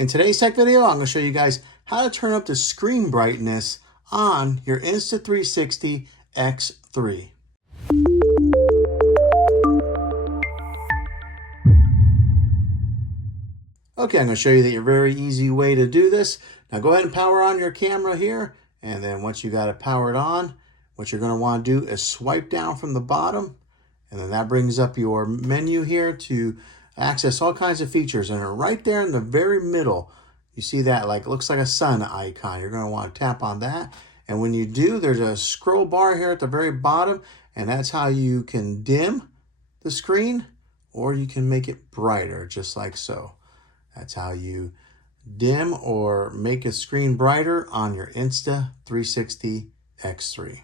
In today's tech video, I'm going to show you guys how to turn up the screen brightness on your Insta360 X3. Okay, I'm going to show you the very easy way to do this. Now go ahead and power on your camera here, and then once you got it powered on, what you're going to want to do is swipe down from the bottom, and then that brings up your menu here to access all kinds of features. And right there in the very middle, you see that looks like a sun icon. You're going to want to tap on that. And when you do, there's a scroll bar here at the very bottom, and that's how you can dim the screen, or you can make it brighter, just like so. That's how you dim or make a screen brighter on your Insta360 X3.